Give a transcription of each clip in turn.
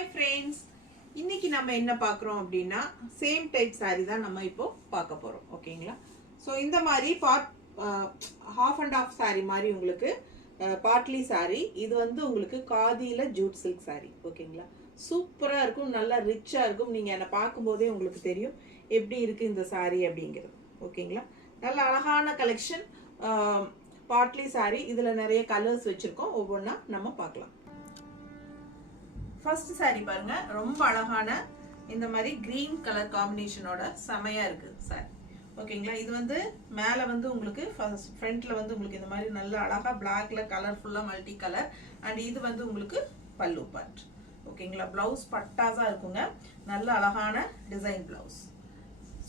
Hi friends, இன்னைக்கு நம்ம என்ன பார்க்குறோம் அப்படின்னா சேம் டைப் saree தான் நம்ம இப்போ பார்க்க போறோம். ஓகேங்களா? ஸோ இந்த மாதிரி ஹாஃப் அண்ட் ஆஃப் saree மாதிரி உங்களுக்கு பார்ட்லி saree. இது வந்து உங்களுக்கு காதியில ஜூட் சில்க் saree. ஓகேங்களா? சூப்பராக இருக்கும், நல்லா ரிச்சாக இருக்கும். நீங்கள் என்னை பார்க்கும்போதே உங்களுக்கு தெரியும் எப்படி இருக்கு இந்த saree அப்படிங்கிறது. ஓகேங்களா? நல்ல அழகான கலெக்ஷன் பார்ட்லி saree. இதில் நிறைய கலர்ஸ் வச்சுருக்கோம், ஒவ்வொன்றா நம்ம பார்க்கலாம். ஃபர்ஸ்ட் saree பாருங்க, ரொம்ப அழகான இந்த மாதிரி கிரீன் கலர் காம்பினேஷனோட செமையா இருக்கு சாரி. ஓகேங்களா? இது வந்து மேல வந்து உங்களுக்கு ஃப்ரண்ட்ல வந்து உங்களுக்கு இந்த மாதிரி நல்ல அழகா பிளாக்ல கலர்ஃபுல்லா மல்டி கலர். அண்ட் இது வந்து உங்களுக்கு பல்லு பார்ட். ஓகேங்களா? பிளவுஸ் பட்டாஸா இருக்குங்க, நல்ல அழகான டிசைன் பிளவுஸ்.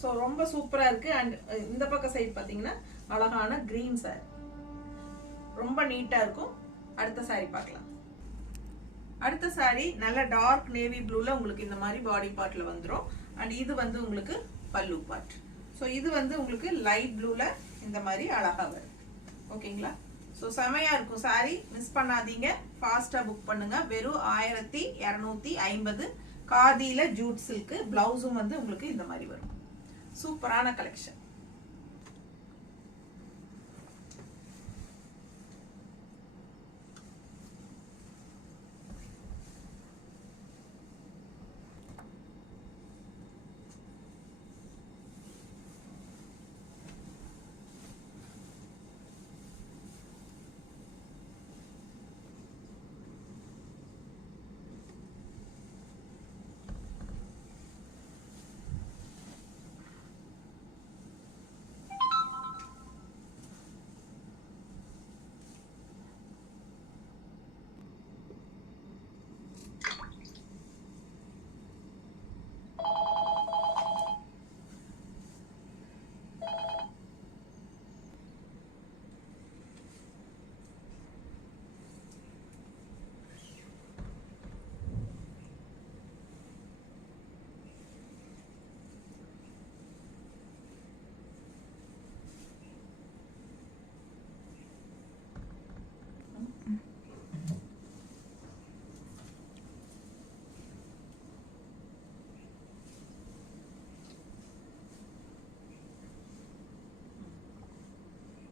ஸோ ரொம்ப சூப்பரா இருக்கு. அண்ட் இந்த பக்கம் சைடு பார்த்தீங்கன்னா அழகான கிரீன் சாரி, ரொம்ப நீட்டா இருக்கும். அடுத்த சாரி பார்க்கலாம். அடுத்த சாரி நல்ல டார்க் நேவி ப்ளூல உங்களுக்கு இந்த மாதிரி பாடி பார்ட்ல வந்துடும். அண்ட் இது வந்து உங்களுக்கு பல்லு பார்ட். ஸோ இது வந்து உங்களுக்கு லைட் ப்ளூல இந்த மாதிரி அழகா வரும். ஓகேங்களா? ஸோ செமையா இருக்கும் சாரி, மிஸ் பண்ணாதீங்க, ஃபாஸ்டா புக் பண்ணுங்க. வெறும் 1250 காதியில ஜூட் சில்க். பிளவுஸும் வந்து உங்களுக்கு இந்த மாதிரி வரும். சூப்பரான கலெக்ஷன்.